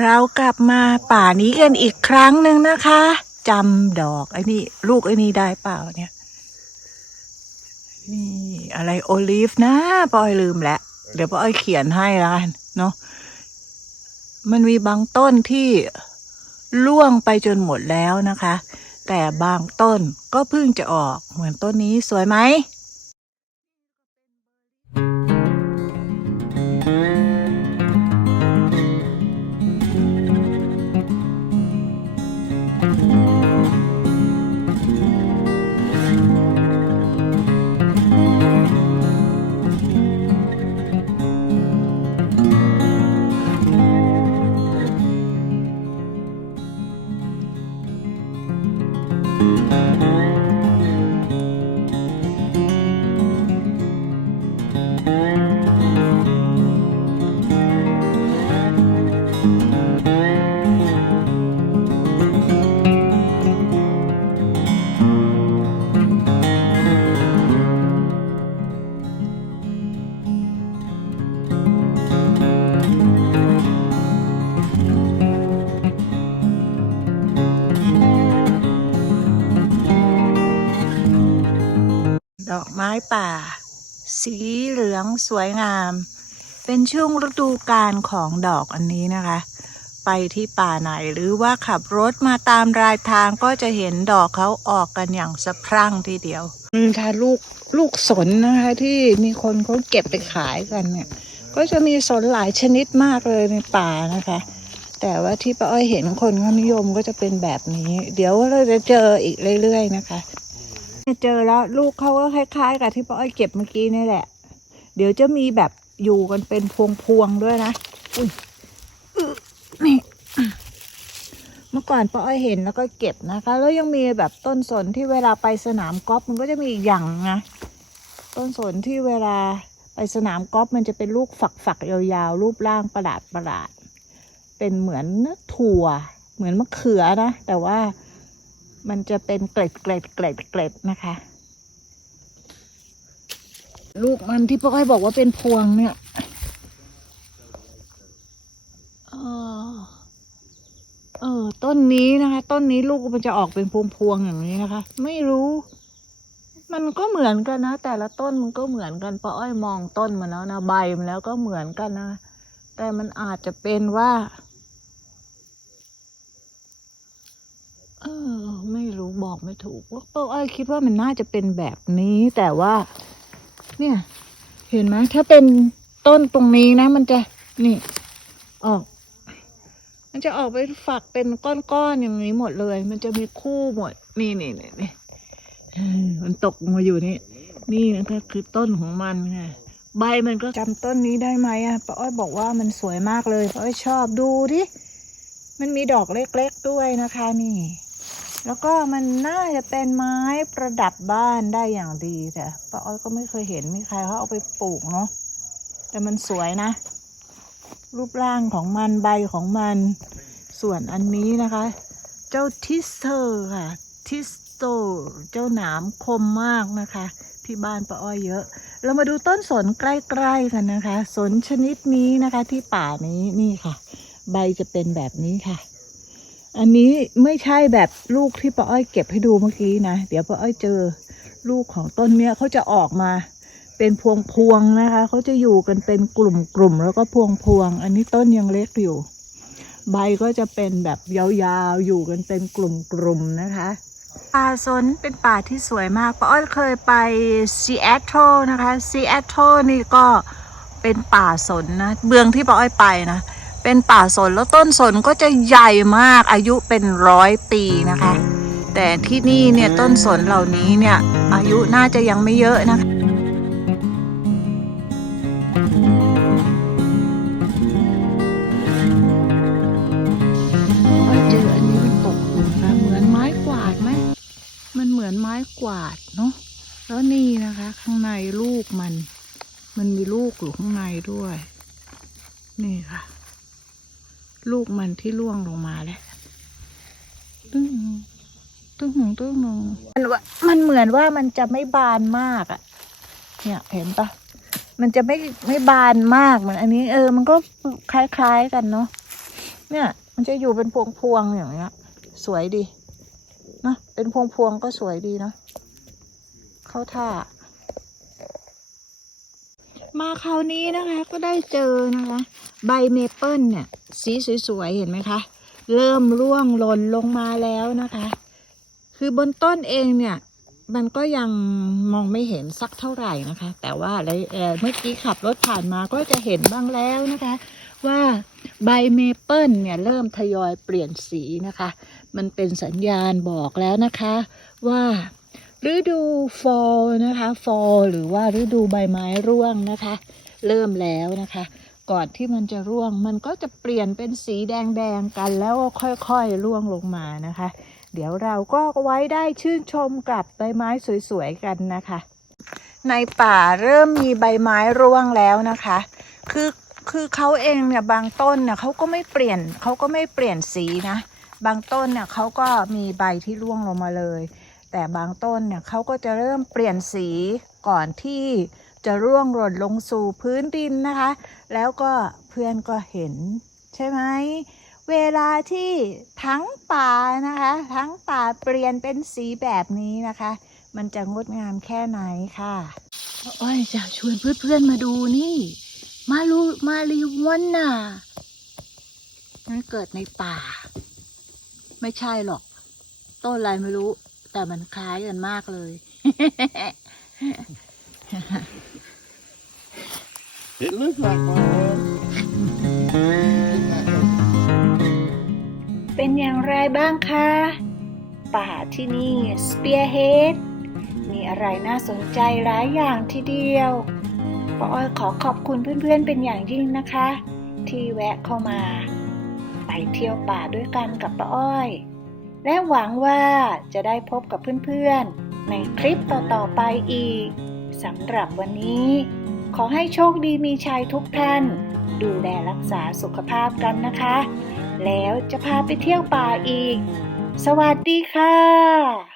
เรากลับมาป่านี้กันอีกครั้งหนึ่งนะคะจำดอกไอ้นี่ลูกไอ้นี่ได้เปล่าเนี่ย นี่อะไรโอลีฟนะปอยลืมแล้ว เดี๋ยวปอยเขียนให้ล้วกันเนาะมันมีบางต้นที่ล่วงไปจนหมดแล้วนะคะ แต่บางต้นก็เพิ่งจะออกเหมือนต้นนี้สวยไหม ดอกไม้ป่า สีเหลืองสวยงาม เป็นช่วงฤดูกาลของดอกอันนี้นะคะ ไปที่ป่าไหนหรือว่าขับรถมาตามรายทางก็จะเห็นดอกเขาออกกันอย่างสะพรั่งทีเดียวอืมถ้าลูกลูกสนนะคะที่มีคนเขาเก็บไปขายกันเนี่ย ก็จะมีสนหลายชนิดมากเลยในป่านะคะ แต่ว่าที่ป้าอ้อยเห็นคนเขานิยมก็จะเป็นแบบนี้ เดี๋ยวเราจะเจออีกเรื่อยๆนะคะ เจอแล้วลูกเขาก็คล้ายๆ กับที่ป้าอ้อยเก็บเมื่อกี้นี่แหละ เดี๋ยวจะมีแบบอยู่กันเป็นพวงๆด้วยนะอุ้ยนี่เมื่อก่อนป้าอ้อยเห็นแล้วก็เก็บนะคะ แล้วยังมีแบบต้นสนที่เวลาไปสนามกอล์ฟมันก็จะมีอีกอย่างนะต้นสนที่เวลาไปสนามกอล์ฟมันจะเป็นลูกฝักๆยาวๆรูปร่างประหลาดประหลาดๆเป็นเหมือนถั่ว เหมือนมะเขือนะ แต่ว่า มันจะเป็นเกล็ดเกล็ดเกล็ดเกล็ดนะคะ ลูกมันที่ป้าอ้อยบอกว่าเป็นพวงเนี่ยเออเออต้นนี้นะคะ ต้นนี้ลูกมันจะออกเป็นพวงๆอย่างนี้นะคะ ไม่รู้ มันก็เหมือนกันนะ แต่ละต้นมันก็เหมือนกันป้าอ้อยมองต้นมันแล้วนะใบมันแล้วก็เหมือนกันนะ แต่มันอาจจะเป็นว่าเออไม่รู้ บอกไม่ถูกว่าป้าอ้อยคิดว่ามันน่าจะเป็นแบบนี้แต่ว่า เนี่ย เห็นไหมถ้าเป็นต้นตรงนี้นะ มันจะนี่ ออก มันจะออกไปฝักเป็นก้อนๆอย่างนี้หมดเลย มันจะมีคู่หมด นี่นี่นี่นี่มันตกมาอยู่นี่ นี่นะคะคือต้นของมันค่ะใบมันก็จำต้นนี้ได้ไหมอะป้าอ้อยบอกว่ามันสวยมากเลยป้าอ้อยชอบดูดิมันมีดอกเล็กๆด้วยนะคะนี่ แล้วก็มันน่าจะเป็นไม้ประดับบ้านได้อย่างดีแต่ป้าอ้อยก็ไม่เคยเห็นมีใครเขาเอาไปปลูกเนาะแต่มันสวยนะ รูปร่างของมันใบของมัน ส่วนอันนี้นะคะ เจ้าทิสเตอร์ค่ะ ทิสโตเจ้าหนามคมมากนะคะ ที่บ้านป้าอ้อยเยอะ เรามาดูต้นสนใกล้ๆกันนะคะ สนชนิดนี้นะคะที่ป่านี้นี่ค่ะ ใบจะเป็นแบบนี้ค่ะ อันนี้ไม่ใช่แบบลูกที่ป้าอ้อยเก็บให้ดูเมื่อกี้นะ เดี๋ยวป้าอ้อยเจอลูกของต้นเนี้ยเขาจะออกมาเป็นพวงพวงนะคะเขาจะอยู่กันเป็นกลุ่มๆแล้วก็พวงพวง อันนี้ต้นยังเล็กอยู่ ใบก็จะเป็นแบบยาวๆอยู่กันเป็นกลุ่มๆนะคะป่าสนเป็นป่าที่สวยมากป้าอ้อยเคยไปซีแอตเทิลนะคะซีแอตเทิลนี่ก็เป็นป่าสนนะเมืองที่ป้าอ้อยไปนะ เป็นป่าสนแล้วต้นสนก็จะใหญ่มากอายุเป็นร้อยปีนะคะ แต่ที่นี่เนี่ยต้นสนเหล่านี้เนี่ยอายุน่าจะยังไม่เยอะนะคะเจออันนี้มันตอยู่นะคะเหมือนไม้กวาดไหมมันเหมือนไม้กวาดเนาะแล้วนี่นะคะ ข้างในลูกมัน มันมีลูกอยู่ข้างในด้วย นี่ค่ะ ลูกมันที่ร่วงลงมาแล้วตึ้งตึ้งหงตึ้งงมันว่ามันเหมือนว่ามันจะไม่บานมากอะ่ะเนี่ยเห็นปะมันจะไม่ไม่บานมากเหมือนอันนี้ เออ มันก็คล้ายๆกันเนาะเนี่ย มันจะอยู่เป็นพวงๆอย่างเงี้ย สวยดีนะเป็นพวงๆก็สวยดีเนะเข้าท่า มาคราวนี้นะคะก็ได้เจอนะคะ ใบเมเปิลเนี่ย สีสวยๆเห็นไหมคะ เริ่มร่วงหล่นลงมาแล้วนะคะ คือบนต้นเองเนี่ย มันก็ยังมองไม่เห็นสักเท่าไหร่นะคะ แต่ว่าอะไรเอ่อเมื่อกี้ขับรถผ่านมาก็จะเห็นบ้างแล้วนะคะ ว่าใบเมเปิลเนี่ยเริ่มทยอยเปลี่ยนสีนะคะ มันเป็นสัญญาณบอกแล้วนะคะ ว่า ฤดูฟอลนะคะฟอลหรือว่าฤดูใบไม้ร่วงนะคะ เริ่มแล้วนะคะ ก่อนที่มันจะร่วง มันก็จะเปลี่ยนเป็นสีแดงๆกันแล้วค่อยๆร่วงลงมานะคะ เดี๋ยวเราก็ไว้ได้ชื่นชมกับใบไม้สวยๆกันนะคะ ในป่าเริ่มมีใบไม้ร่วงแล้วนะคะ คือคือเขาเองเนี่ยบางต้นเนี่ยเขาก็ไม่เปลี่ยนเขาก็ไม่เปลี่ยนสีนะ บางต้นเนี่ยเขาก็มีใบที่ร่วงลงมาเลย แต่บางต้นเนี่ยเขาก็จะเริ่มเปลี่ยนสีก่อนที่จะร่วงหล่นลงสู่พื้นดินนะคะ แล้วก็เพื่อนก็เห็นใช่ไหมเวลาที่ทั้งป่านะคะ ทั้งป่าเปลี่ยนเป็นสีแบบนี้นะคะ มันจะงดงามแค่ไหนค่ะอ้อยจะชวนเพื่อนๆมาดูนี่ มาลูมารีวันน่ะมันเกิดในป่า ไม่ใช่หรอก ต้นอะไรไม่รู้ แต่มันคล้ายกันมากเลย It looks like my head. เป็นอย่างไรบ้างคะ ป่าที่นี่สเปียร์เฮดมีอะไรน่าสนใจหลายอย่างทีเดียวป้าอ้อยขอขอบคุณเพื่อนๆเป็นอย่างยิ่งนะคะ ที่แวะเข้ามา ไปเที่ยวป่าด้วยกันกับป้าอ้อย และหวังว่าจะได้พบกับเพื่อนๆ ในคลิปต่อๆไปอีกสำหรับวันนี้ ขอให้โชคดีมีชัยทุกท่าน ดูแลรักษาสุขภาพกันนะคะ แล้วจะพาไปเที่ยวป่าอีก สวัสดีค่ะ